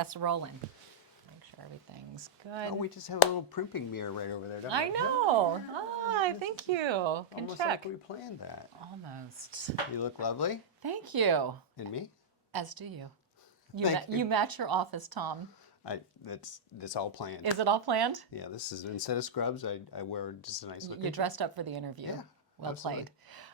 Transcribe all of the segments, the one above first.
That's rolling. Make sure everything's good. Oh, we just have a little primping mirror right over there, don't we? I know. Ah, thank you. Can Almost check. like we planned that. Almost. You look lovely. Thank you. And me? As do you. Thank you. You match your office, Tom. That's all planned. Is it all planned? Yeah, this is, instead of scrubs, I wear just a nice looking. You dressed up for the interview. Yeah, Well absolutely. played.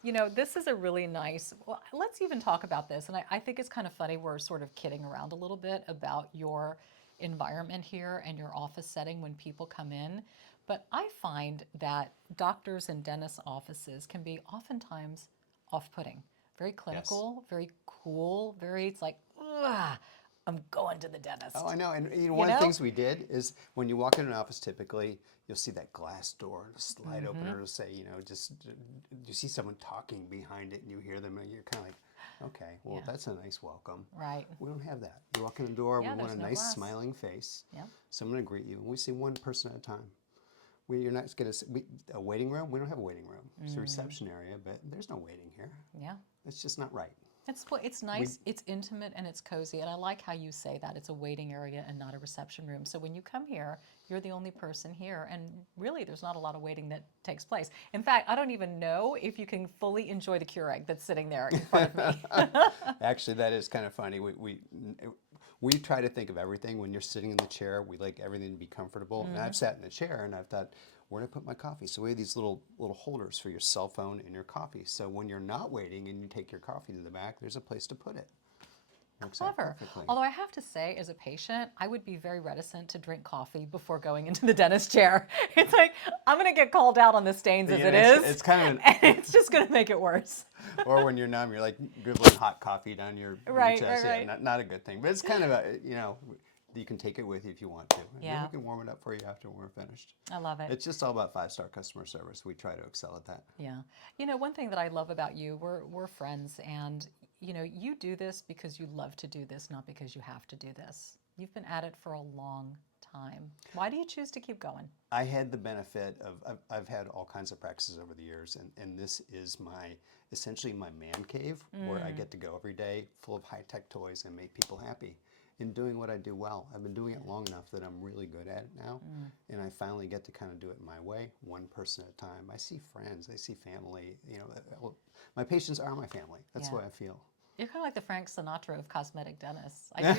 You know, this is a really nice, well, let's even talk about this. And I think it's kind of funny, we're sort of kidding around a little bit about your environment here and your office setting when people come in. But I find that doctors and dentists' offices can be oftentimes off-putting. Very clinical, very cool, it's like, ugh, I'm going to the dentist. Oh, I know. And one of the things we did is when you walk in an office, typically you'll see that glass door, and a slide opener to say, just you see someone talking behind it, and you hear them, and you're kind of like, okay, well, that's a nice welcome. Right. We don't have that. You walk in the door, Yeah, we want a there's no nice glass. smiling face. Yeah. Someone to greet you, and we see one person at a time. You're not going to a waiting room. We don't have a waiting room. It's a reception area, but there's no waiting here. Yeah. It's just not right. It's nice, it's intimate, and it's cozy. And I like how you say that. It's a waiting area and not a reception room. So when you come here, you're the only person here. And really, there's not a lot of waiting that takes place. In fact, I don't even know if you can fully enjoy the Keurig that's sitting there in front of me. Actually, that is kind of funny. We try to think of everything. When you're sitting in the chair, we like everything to be comfortable. And I've sat in the chair and I've thought, where do I put my coffee? So we have these little holders for your cell phone and your coffee. So when you're not waiting and you take your coffee to the back, there's a place to put it. Works out Clever. perfectly. Although I have to say, as a patient, I would be very reticent to drink coffee before going into the dentist chair. It's like, I'm going to get called out on the stains as it is. It's kind of, and it's just going to make it worse. or when you're numb, you're like dribbling hot coffee down your Right, chest. right. Yeah, not a good thing. But it's kind of you can take it with you if you want to. And Yeah. then we can warm it up for you after we're finished. I love it. It's just all about 5-star customer service. We try to excel at that. Yeah. One thing that I love about you, we're friends, and you do this because you love to do this, not because you have to do this. You've been at it for a long time. Why do you choose to keep going? I had the benefit of, I've had all kinds of practices over the years, and this is essentially my man cave, where I get to go every day full of high-tech toys and make people happy in doing what I do well. I've been doing it long enough that I'm really good at it now, and I finally get to kind of do it my way, one person at a time. I see friends, I see family. My patients are my family. That's the way I feel. You're kind of like the Frank Sinatra of cosmetic dentists. I'm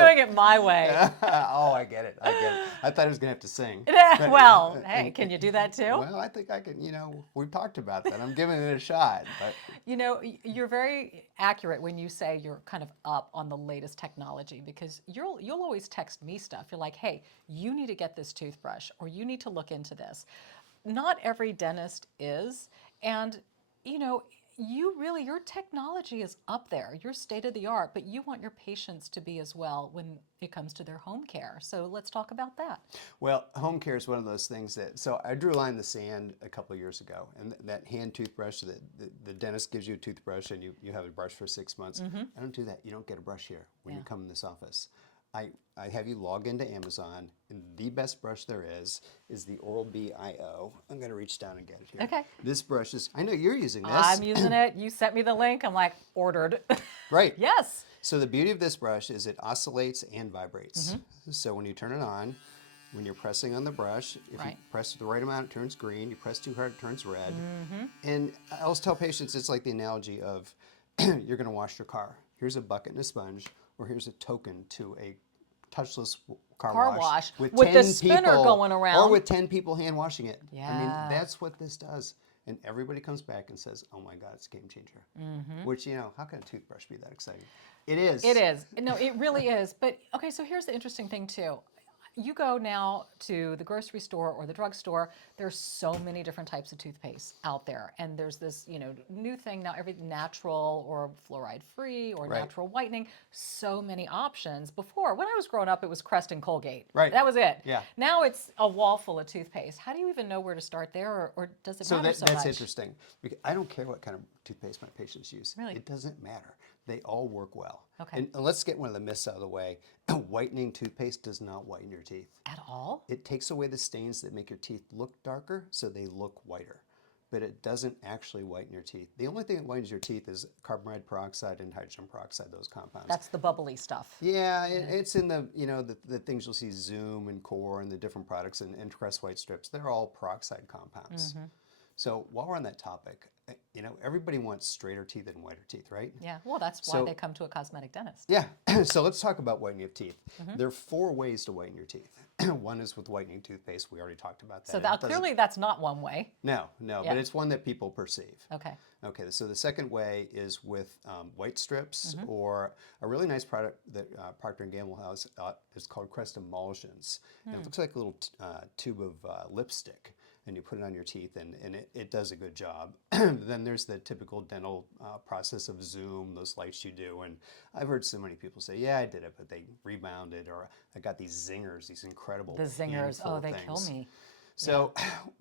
doing it my way. Oh, I get it. I thought I was going to have to sing. Well, hey, can you do that too? Well, I think I can, we've talked about that. I'm giving it a shot. But You're very accurate when you say you're kind of up on the latest technology, because you'll always text me stuff. You're like, hey, you need to get this toothbrush, or you need to look into this. Not every dentist is, and your technology is up there. You're state of the art, but you want your patients to be as well when it comes to their home care. So let's talk about that. Well, home care is one of those things so I drew a line in the sand a couple of years ago, and that hand toothbrush, the dentist gives you a toothbrush and you have a brush for 6 months. I don't do that. You don't get a brush here when you come in this office. I have you log into Amazon, and the best brush there is the Oral-B IO. I'm going to reach down and get it here. Okay. This brush is, I know you're using this. I'm using it. You sent me the link. I'm like, ordered. Right. Yes. So the beauty of this brush is it oscillates and vibrates. So when you turn it on, when you're pressing on the brush, if you press the right amount, it turns green. You press too hard, it turns red. And I always tell patients, it's like the analogy of you're going to wash your car. Here's a bucket and a sponge, or here's a token to a touchless car wash with the spinner going around, or with 10 people hand washing it. Yeah. I mean, that's what this does. And everybody comes back and says, oh my God, it's a game changer. Which, how can a toothbrush be that exciting? It is. It is. No, it really is. But okay, so here's the interesting thing too. You go now to the grocery store or the drugstore, there's so many different types of toothpaste out there. And there's this, new thing now, everything natural or fluoride-free or natural whitening, so many options. Before, when I was growing up, it was Crest and Colgate. Right. That was it. Yeah. Now it's a wall full of toothpaste. How do you even know where to start there, or does it matter so much? That's interesting. I don't care what kind of toothpaste my patients use. Really? It doesn't matter. They all work well. Okay. And let's get one of the myths out of the way. Whitening toothpaste does not whiten your teeth. At all? It takes away the stains that make your teeth look darker, so they look whiter. but it doesn't actually whiten your teeth. The only thing that whitens your teeth is carbamide peroxide and hydrogen peroxide, those compounds. That's the bubbly stuff. Yeah, it's in the, the things you'll see, Zoom and Core and the different products and Crest White Strips. They're all peroxide compounds. So while we're on that topic, everybody wants straighter teeth and whiter teeth, right? Yeah, well, that's why they come to a cosmetic dentist. Yeah, so let's talk about whitening of teeth. There are 4 ways to whiten your teeth. One is with whitening toothpaste. We already talked about that. So that, clearly that's not one way. No, but it's one that people perceive. Okay. Okay, so the second way is with white strips or a really nice product that Procter & Gamble has. It's called Crest Emulsions. And it looks like a little tube of lipstick. And you put it on your teeth, and it does a good job. Then there's the typical dental process of Zoom, those lights you do. And I've heard so many people say, yeah, I did it, but they rebounded, or I got these zingers, these incredible The zingers, painful they things. kill me. So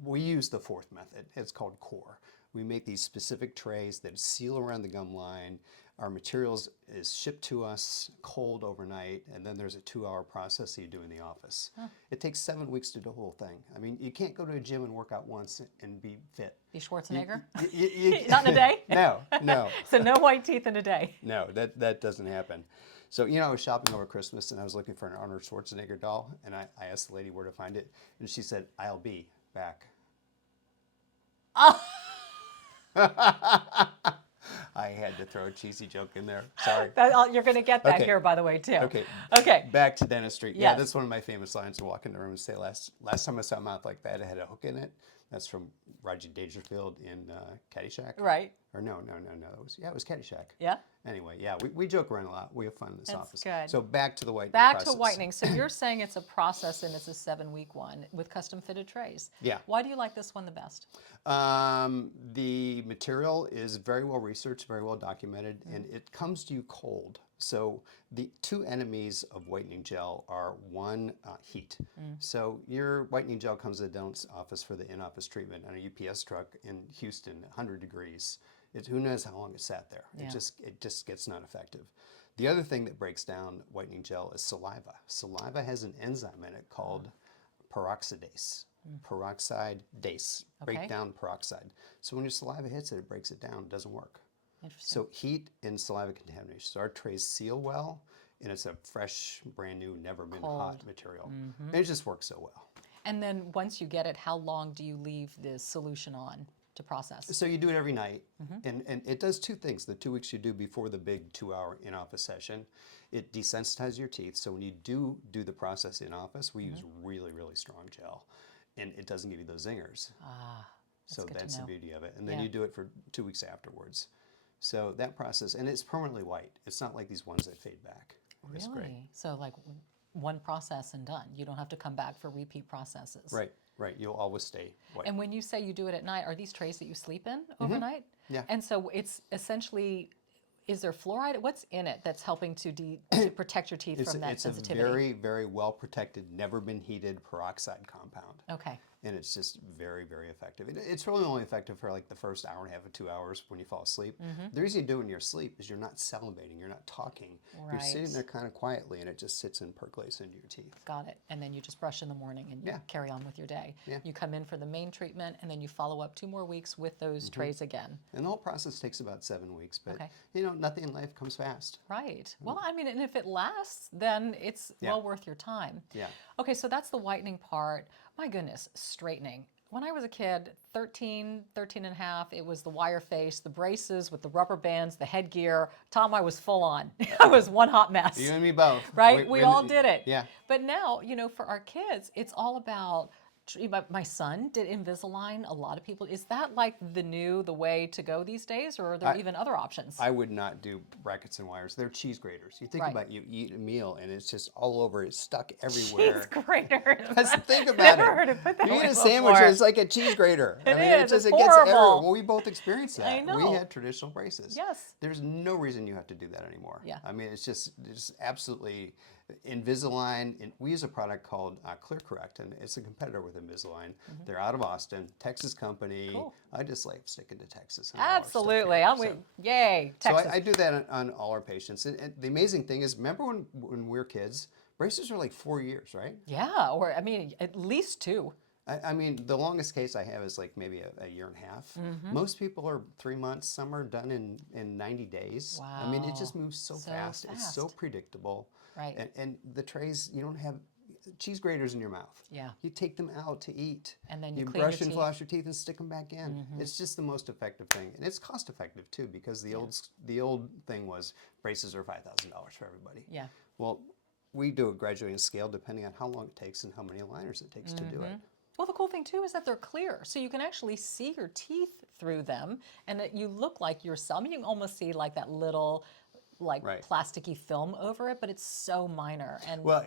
we use the 4th method. It's called Core. We make these specific trays that seal around the gum line. Our materials is shipped to us cold overnight, and then there's a 2-hour process that you do in the office. It takes 7 weeks to do the whole thing. I mean, you can't go to a gym and work out once and be fit. Be Schwarzenegger? Not in a day? No. So no white teeth in a day? No, that doesn't happen. So, I was shopping over Christmas, and I was looking for an Arnold Schwarzenegger doll, and I asked the lady where to find it, and she said, "I'll be back." I had to throw a cheesy joke in there. Sorry. You're going to get that Okay. here, by the way, too. Okay. Back to dentistry. Yeah, Yes. that's one of my famous lines to walk in the room and say, last time I saw a mouth like that, it had a hook in it. That's from Roger Dangerfield in Caddyshack. Right. Or no. It was Caddyshack. Yeah. Anyway, yeah, we joke around a lot. We have fun in this That's office. good. So back to the whitening Back process. to whitening. So you're saying it's a process and it's a 7-week one with custom fitted trays. Yeah. Why do you like this one the best? The material is very well researched, very well documented, and it comes to you cold. So the 2 enemies of whitening gel are, one, heat. So your whitening gel comes to the dentist's office for the in-office treatment on a UPS truck in Houston, 100 degrees. Who knows how long it sat there. Yeah. It just gets not effective. The other thing that breaks down whitening gel is saliva. Saliva has an enzyme in it called peroxidase. Peroxidase. Break down peroxide. So when your saliva hits it, it breaks it down. It doesn't work. Interesting. So heat and saliva contamination. So our trays seal well, and it's a fresh, brand new, never been hot material. And it just works so well. And then once you get it, how long do you leave the solution on to process? So you do it every night, and it does 2 things. The 2 weeks you do before the big 2-hour in-office session, it desensitizes your teeth. So when you do the process in office, we use really, really strong gel, and it doesn't give you those zingers. So that's the beauty of it. And then you do it for 2 weeks afterwards. So that process, and it's permanently white. It's not like these ones that fade back. It's great. Really? So like one process and done. You don't have to come back for repeat processes. Right. You'll always stay white. And when you say you do it at night, are these trays that you sleep in overnight? Yeah. And so it's essentially, is there fluoride? What's in it that's helping to protect your teeth from that sensitivity? It's a very, very well protected, never been heated peroxide compound. Okay. And it's just very, very effective. It's really only effective for like the first hour and a half or 2 hours when you fall asleep. The reason you do it in your sleep is you're not salivating, you're not talking. You're sitting there kind of quietly, and it just sits and percolates into your teeth. Got it. And then you just brush in the morning and you carry on with your day. Yeah. You come in for the main treatment, and then you follow up 2 more weeks with those trays again. And the whole process takes about 7 weeks, but Okay. nothing in life comes fast. Right. Well, I mean, and if it lasts, then it's well worth your time. Yeah. Okay, so that's the whitening part. My goodness, straightening. When I was a kid, 13 and a half, it was the wire face, the braces with the rubber bands, the headgear. Tom, I was full on. I was one hot mess. You and me both. Right? We all did it. Yeah. But now, for our kids, it's all about, my son did Invisalign. A lot of people, is that like the way to go these days, or are there even other options? I would not do brackets and wires. They're cheese graters. You think about, you eat a meal and it's just all over. It's stuck everywhere. Cheese grater. Think about Never it. heard it put that You way eat a sandwich, before. it's like a cheese grater. It It is. It's gets everywhere. horrible. Well, we both experienced that. I know. We had traditional braces. Yes. There's no reason you have to do that anymore. Yeah. I mean, it's just absolutely Invisalign. We use a product called Clear Correct, and it's a competitor with Invisalign. They're out of Austin, Texas company. Cool. I just like sticking to Texas. And all our stuff Absolutely. here. I'm with, yay, Texas. So I do that on all our patients. And the amazing thing is, remember when we were kids, braces were like 4 years, right? Yeah, or I mean, at least 2. I mean, the longest case I have is like maybe a year and a half. Mm-hmm. Most people are 3 months. Some are done in 90 days. I mean, it just Wow. moves so So fast. It's so fast. predictable. Right. And the trays, you don't have cheese graters in your mouth. Yeah. You take them out to eat. And then you You clean your brush and teeth. floss your teeth and stick them back in. Mm-hmm. It's just the most effective thing, and it's cost effective too, because Yeah. the old thing was braces are $5,000 for everybody. Yeah. Well, we do a graduating scale depending on how long it takes and how many aligners it takes to do it. Well, the cool thing too is that they're clear, so you can actually see your teeth through them, and that you look like yourself. I mean, you can almost see like that little, like Right. plasticky film over it, but it's so minor. And Well,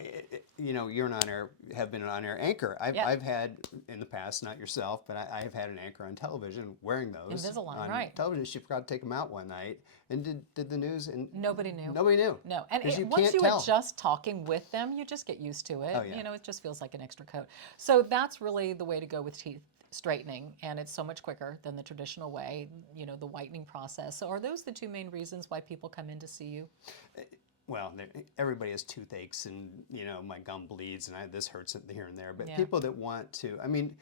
you know, you're an on-air, have been an on-air anchor. Yeah. I've had in the past, not yourself, but I have had an anchor on television wearing those Invisalign, on right. television. She forgot to take them out one night and did the news, and nobody knew. nobody knew. No, and 'Cause you once can't you tell. adjust talking with them, you just get used to it. Oh, yeah. You know, it just feels like an extra coat. So that's really the way to go with teeth straightening, and it's so much quicker than the traditional way, you know, the whitening process. So are those the two main reasons why people come in to see you? Well, everybody has toothaches, and you know, my gum bleeds, and this hurts here and there. But Yeah. people that want to, I mean,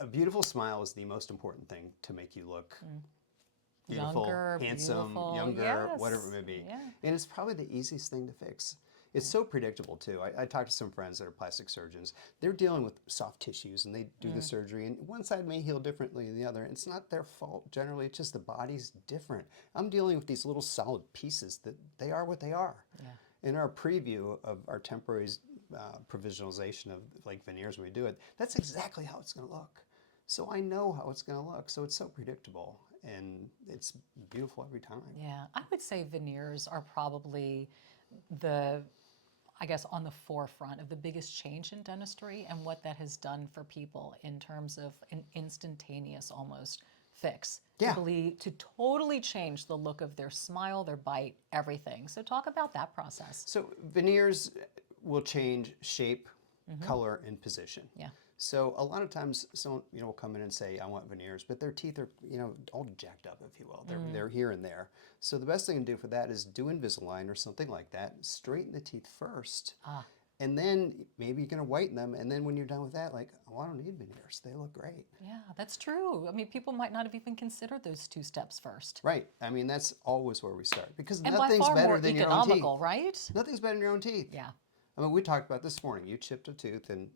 a beautiful smile is the most important thing to make you look beautiful, Younger, handsome, beautiful, younger, yes. whatever it may be. Yeah. And it's probably the easiest thing to fix. It's so predictable too. I talked to some friends that are plastic surgeons. They're dealing with soft tissues, and they do the surgery, and one side may heal differently than the other. It's not their fault generally. It's just the body's different. I'm dealing with these little solid pieces that they are what they are. Yeah. In our preview of our temporary provisionalization of like veneers when we do it, that's exactly how it's going to look. So I know how it's going to look. So it's so predictable, and it's beautiful every time. Yeah, I would say veneers are probably the, I guess, on the forefront of the biggest change in dentistry and what that has done for people in terms of an instantaneous almost fix. Yeah. To totally change the look of their smile, their bite, everything. So talk about that process. So veneers will change shape, color, and position. Yeah. So a lot of times someone will come in and say, I want veneers, but their teeth are all jacked up, if you will. They're here and there. So the best thing to do for that is do Invisalign or something like that. Straighten the teeth first. And then maybe you're going to whiten them. And then when you're done with that, like, oh, I don't need veneers. They look great. Yeah, that's true. I mean, people might not have even considered those two steps first. Right. I mean, that's always where we start. Because And by nothing's far better more than your own teeth. economical, right? Nothing's better than your own teeth. Yeah. I mean, we talked about this morning. You chipped a tooth, and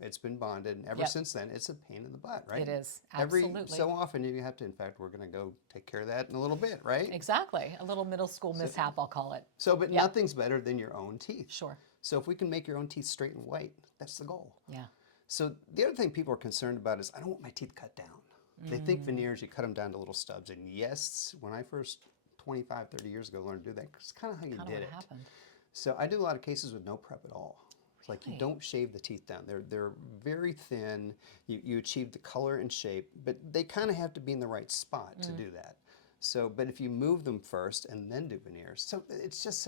it's been bonded, and ever Yep. since then, it's a pain in the butt, right? It is, Every absolutely. so often, you have to. In fact, we're going to go take care of that in a little bit, right? Exactly. A little middle school mishap, I'll call it. So, but Yeah. nothing's better than your own teeth. Sure. So, if we can make your own teeth straight and white, that's the goal. Yeah. So, the other thing people are concerned about is I don't want my teeth cut down. They think veneers, you cut them down to little stubs, and yes, when I first 25, 30 years ago learned to do that, it's kind of how you Kind of did what it. happened. So I do a lot of cases with no prep at all. It's like you Really? don't shave the teeth down. They're very thin. You achieve the color and shape, but they kind of have to be in the right spot to do that. So, but if you move them first and then do veneers, so it's just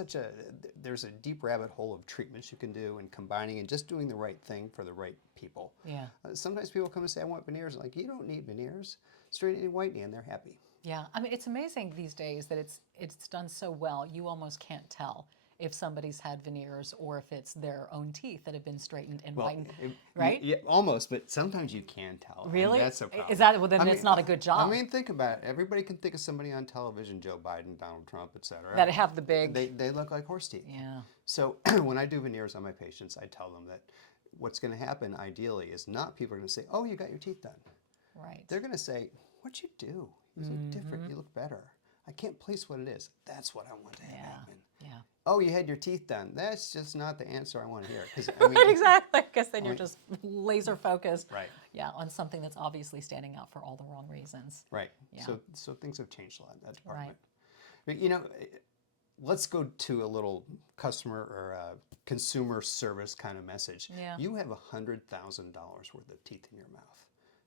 there's a deep rabbit hole of treatments you can do and combining and just doing the right thing for the right people. Yeah. Sometimes people come and say, I want veneers. I'm like, you don't need veneers. Straightening and whitening, and they're happy. Yeah. I mean, it's amazing these days that it's done so well, you almost can't tell if somebody's had veneers or if it's their own teeth that have been straightened and whitened, right? Yeah, almost, but sometimes you can tell. and Really? that's a problem. Is that, well, then I mean, it's not a good job. I mean, think about it. Everybody can think of somebody on television, Joe Biden, Donald Trump, etc. that have the big, They look like horse teeth. yeah. So when I do veneers on my patients, I tell them that what's going to happen ideally is not people are going to say, oh, you got your teeth done. Right. They're going to say, what'd you do? You look different. You look better. I can't place what it is. That's what I want to happen. Yeah. Oh, you had your teeth done. That's just not the answer I want to hear. 'Cause, I mean, Right, exactly. Because then you're just laser focused. Right. Yeah, on something that's obviously standing out for all the wrong reasons. Right. Yeah. So things have changed a lot in that department. Right. But, let's go to a little customer or consumer service kind of message. Yeah. You have $100,000 worth of teeth in your mouth.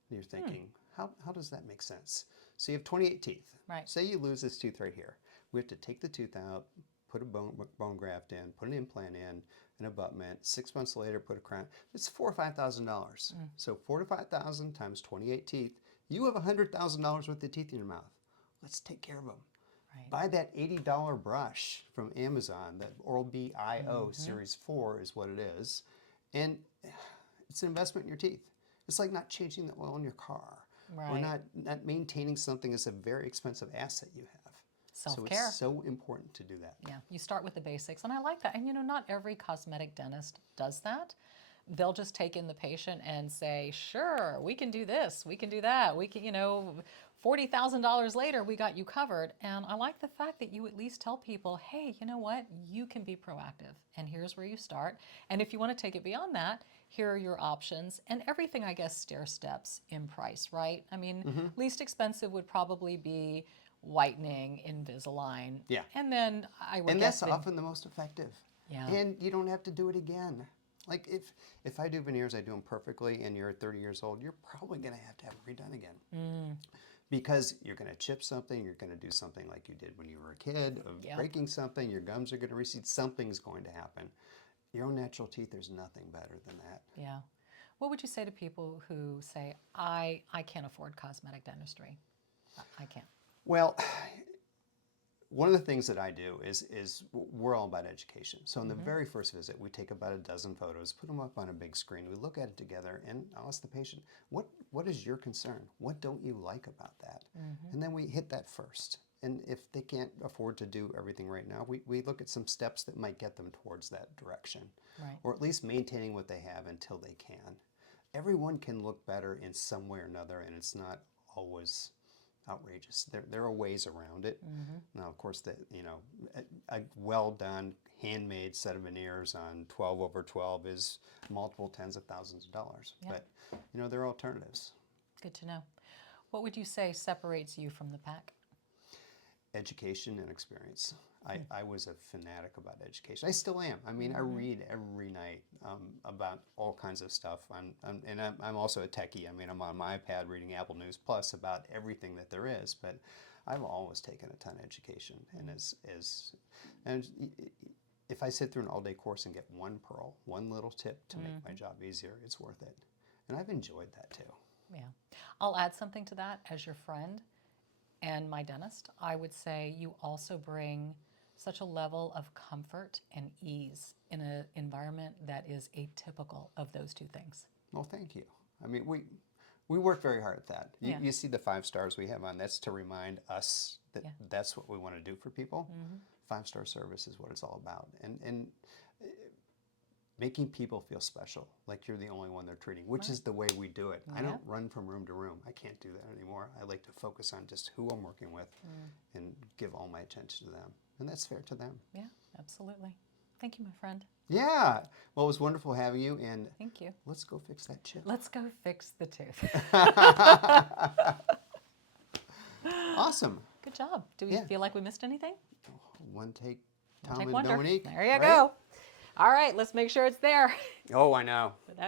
And you're thinking, how does that make sense? So you have 28 teeth. Right. Say you lose this tooth right here. We have to take the tooth out, put a bone graft in, put an implant in, an abutment. 6 months later, put a crown. It's $4,000 or $5,000. So $4,000 to $5,000 times 28 teeth. You have $100,000 worth of teeth in your mouth. Let's take care of them. Right. Buy that $80 brush from Amazon. That Oral-B IO Series 4 is what it is. And it's an investment in your teeth. It's like not changing the oil in your car, or Right. not maintaining something that's a very expensive asset you have. So Self-care. it's so important to do that. Yeah, you start with the basics, and I like that. And not every cosmetic dentist does that. They'll just take in the patient and say, "Sure, we can do this, we can do that, we can, $40,000 later, we got you covered." And I like the fact that you at least tell people, "Hey, you know what? You can be proactive, and here's where you start. And if you want to take it beyond that, here are your options." And everything, I guess, stair steps in price, right? I mean, least expensive would probably be whitening, Invisalign, Yeah. and then I would And guess that's often the most effective. Yeah. And you don't have to do it again. Like if I do veneers, I do them perfectly, and you're 30 years old, you're probably going to have them redone again. Because you're going to chip something, you're going to do something like you did when you were a kid, of Yep. breaking something, your gums are going to recede, something's going to happen. Your own natural teeth, there's nothing better than that. Yeah. What would you say to people who say, I can't afford cosmetic dentistry? I can't. Well, one of the things that I do is we're all about education. So in the very first visit, we take about a dozen photos, put them up on a big screen, we look at it together, and I'll ask the patient, what is your concern? What don't you like about that? And then we hit that first. And if they can't afford to do everything right now, we look at some steps that might get them towards that direction. Right. Or at least maintaining what they have until they can. Everyone can look better in some way or another, and it's not always outrageous. There are ways around it. Now, of course, a well done, handmade set of veneers on 12 over 12 is multiple tens of thousands of dollars. Yeah. But there are alternatives. Good to know. What would you say separates you from the pack? Education and experience. I was a fanatic about education. I still am. I mean, I read every night about all kinds of stuff. I'm also a techie. I mean, I'm on my iPad reading Apple News Plus about everything that there is. But I've always taken a ton of education. And if I sit through an all-day course and get one pearl, one little tip to make my job easier, it's worth it. And I've enjoyed that too. Yeah. I'll add something to that as your friend and my dentist. I would say you also bring such a level of comfort and ease in an environment that is atypical of those two things. Well, thank you. I mean, we work very hard at that. Yeah. You see the 5 stars we have on, that's to remind us that Yeah. that's what we want to do for people. 5-star service is what it's all about. And making people feel special, like you're the only one they're treating, which is the way we do it. I don't run from room to room. I can't do that anymore. I like to focus on just who I'm working with and give all my attention to them. And that's fair to them. Yeah, absolutely. Thank you, my friend. Yeah. Well, it was wonderful having you, and Thank you. let's go fix that chip. Let's go fix the tooth. Awesome. Good job. Do we Yeah. feel like we missed anything? One take, Tom Take and wonder. Dominique. There you right? go. All right, let's make sure it's there. Oh, I know.